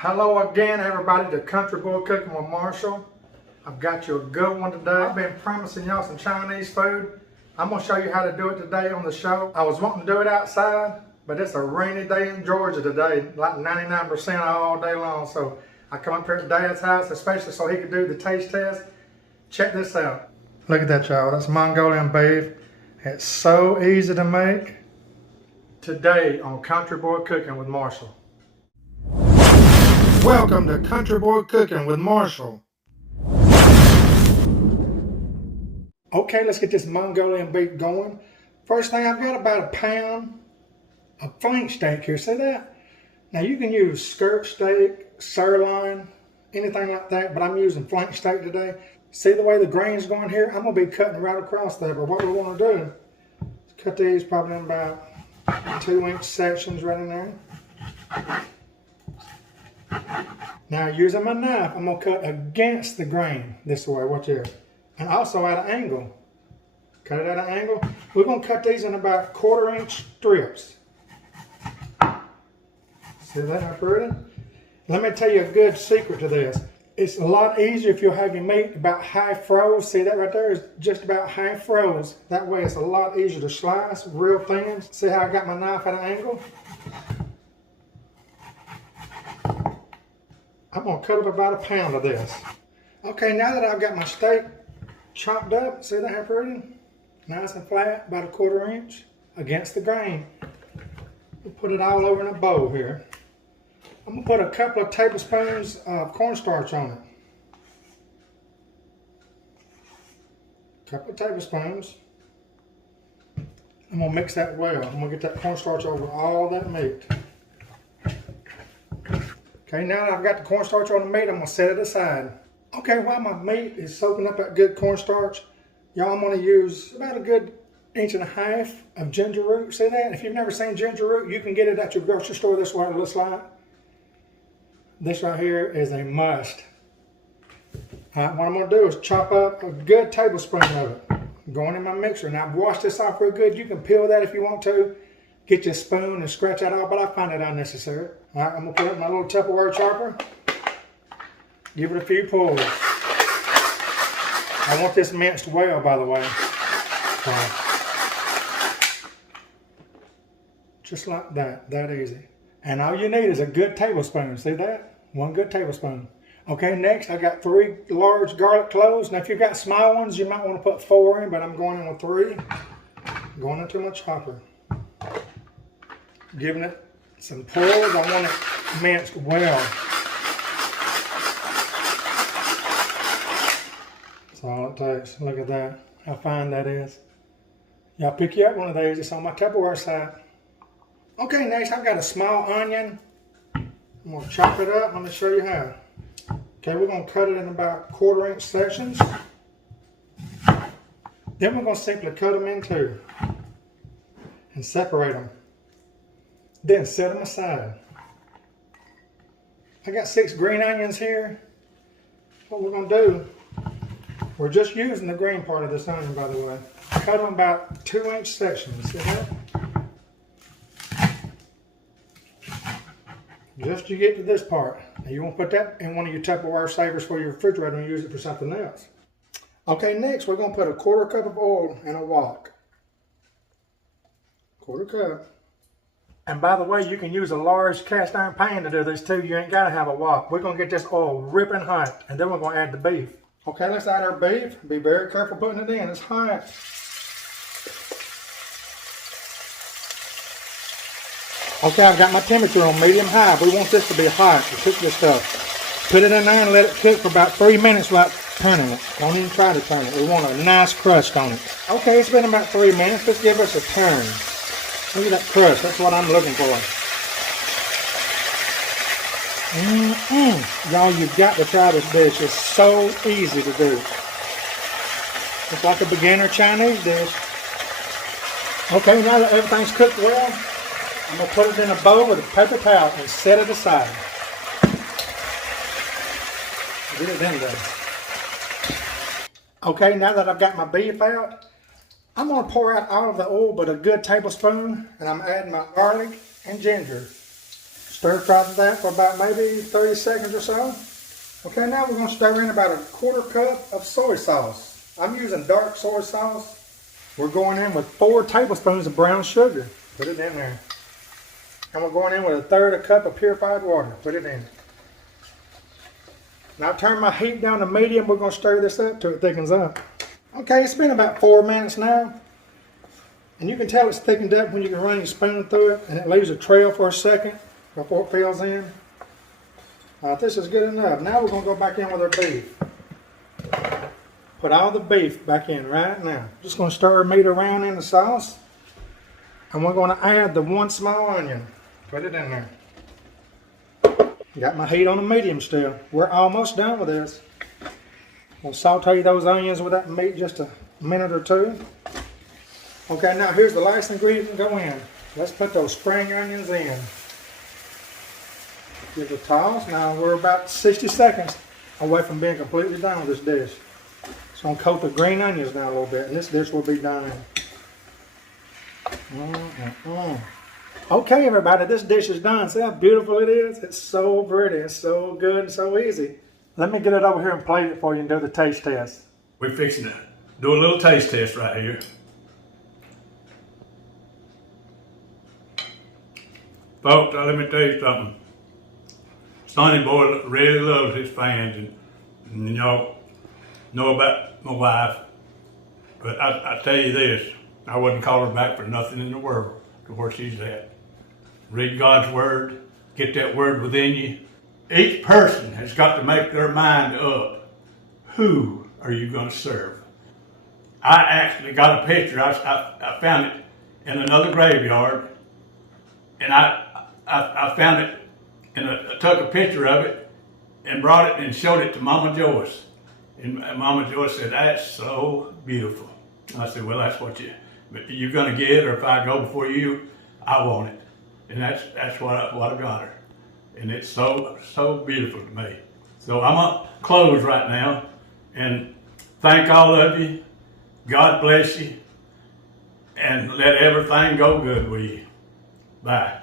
Hello again, everybody, to Country Boy Cooking with Marshall. I've got you a good one today. I've been promising y'all some Chinese food. I'm going to show you how to do it today on the show. I was wanting to do it outside, but it's a rainy day in Georgia today, like 99% all day long. So I come up here at Dad's house, especially so he could do the taste test. Check this out. Look at that, y'all. That's Mongolian beef. It's so easy to make. Today on Country Boy Cooking with Marshall. Welcome to Country Boy Cooking with Marshall. Okay, let's get this Mongolian beef going. First thing, I've got about a pound of flank steak here. See that? Now you can use skirt steak, sirloin, anything like that, but I'm using flank steak today. See the way the grain's going here? I'm going to be cutting right across there, but what we want to do is cut these probably in about 2-inch sections right in there. Now using my knife, I'm going to cut against the grain this way, watch here. And also at an angle. Cut it at an angle. We're going to cut these in about 1/4-inch strips. See that, how pretty? Let me tell you a good secret to this. It's a lot easier if you have your meat about half froze. See that right there is just about half froze. That way it's a lot easier to slice real thin. See how I got my knife at an angle? I'm going to cut up about a pound of this. Okay, now that I've got my steak chopped up, see that how pretty? Nice and flat, about a 1/4 inch against the grain. We'll put it all over in a bowl here. I'm going to put a couple of tablespoons of cornstarch on it. A couple of tablespoons. I'm going to mix that well. I'm going to get that cornstarch over all that meat. Okay, now that I've got the cornstarch on the meat, I'm going to set it aside. Okay, while my meat is soaking up that good cornstarch, y'all, I'm going to use about a good 1.5 inches of ginger root. See that? If you've never seen ginger root, you can get it at your grocery store. This is what it looks like. This right here is a must. Alright, what I'm going to do is chop up a good tablespoon of it. Going in my mixer. Now I've washed this off real good. You can peel that if you want to. Get your spoon and scratch that off, but I find it unnecessary. Alright, I'm going to put it in my little Tupperware chopper. Give it a few pulls. I want this minced well, by the way. Just like that, that easy. And all you need is a good tablespoon. See that? 1 good tablespoon. Okay, next I got 3 large garlic cloves. Now if you've got small ones, you might want to put 4 in, but I'm going in with 3. Going into my chopper. Giving it some pulls. I want it minced well. That's all it takes. Look at that. How fine that is. Y'all pick you up one of these. It's on my Tupperware side. Okay, next I've got a small onion. I'm going to chop it up. Let me show you how. Okay, we're going to cut it in about 1/4-inch sections. Then we're going to simply cut them in 2 and separate them. Then set them aside. I got 6 green onions here. What we're going to do, we're just using the green part of this onion, by the way. Cut them about 2-inch sections. See that? Just you get to this part. Now you want to put that in one of your Tupperware savers for your refrigerator and use it for something else. Okay, next we're going to put a 1/4 cup of oil in a wok. 1/4 cup. And by the way, you can use a large cast iron pan to do this too. You ain't got to have a wok. We're going to get this oil ripping hot, and then we're going to add the beef. Okay, let's add our beef. Be very careful putting it in. It's hot. Okay, I've got my temperature on medium-high. We want this to be hot to cook this stuff. Put it in there and let it cook for about 3 minutes without turning it. Don't even try to turn it. We want a nice crust on it. Okay, it's been about 3 minutes. Let's give us a turn. Look at that crust. That's what I'm looking for. Y'all, you've got to try this dish. It's so easy to do. It's like a beginner Chinese dish. Okay, now that everything's cooked well, I'm going to put it in a bowl with a paper towel and set it aside. Get it in there. Okay, now that I've got my beef out, I'm going to pour out all of the oil but a good tablespoon, and I'm adding my garlic and ginger. Stir fry that for about maybe 30 seconds or so. Okay, now we're going to stir in about a 1/4 cup of soy sauce. I'm using dark soy sauce. We're going in with 4 tablespoons of brown sugar. Put it in there. And we're going in with 1/3 cup of purified water. Put it in. Now turn my heat down to medium. We're going to stir this up till it thickens up. Okay, it's been about 4 minutes now. And you can tell it's thickened up when you can run your spoon through it and it leaves a trail for a second before it fills in. This is good enough. Now we're going to go back in with our beef. Put all the beef back in right now. Just going to stir our meat around in the sauce. And we're going to add the 1 small onion. Put it in there. Got my heat on a medium still. We're almost done with this. We'll saute those onions with that meat just a minute or two. Okay, now here's the last ingredient to go in. Let's put those spring onions in. Give it a toss. Now we're about 60 seconds away from being completely done with this dish. So I'm going to coat the green onions down a little bit and this dish will be done. Okay, everybody, this dish is done. See how beautiful it is? It's so pretty, it's so good and so easy. Let me get it over here and plate it for you and do the taste test. We're fixing to do a little taste test right here. Folks, let me tell you something. Sonny Boy really loves his fans, and y'all know about my wife. But I tell you this, I wouldn't call her back for nothing in the world to where she's at. Read God's word, get that word within you. Each person has got to make their mind up. Who are you going to serve? I actually got a picture. I found it in another graveyard, and I found it, and I took a picture of it and brought it and showed it to Mama Joyce. And Mama Joyce said, "That's so beautiful." I said, "Well, that's what you're going to get, or if I go before you, I want it." And that's what I got her. And it's so beautiful to me. So I'm going to close right now and thank all of you. God bless you. And let everything go good with you. Bye.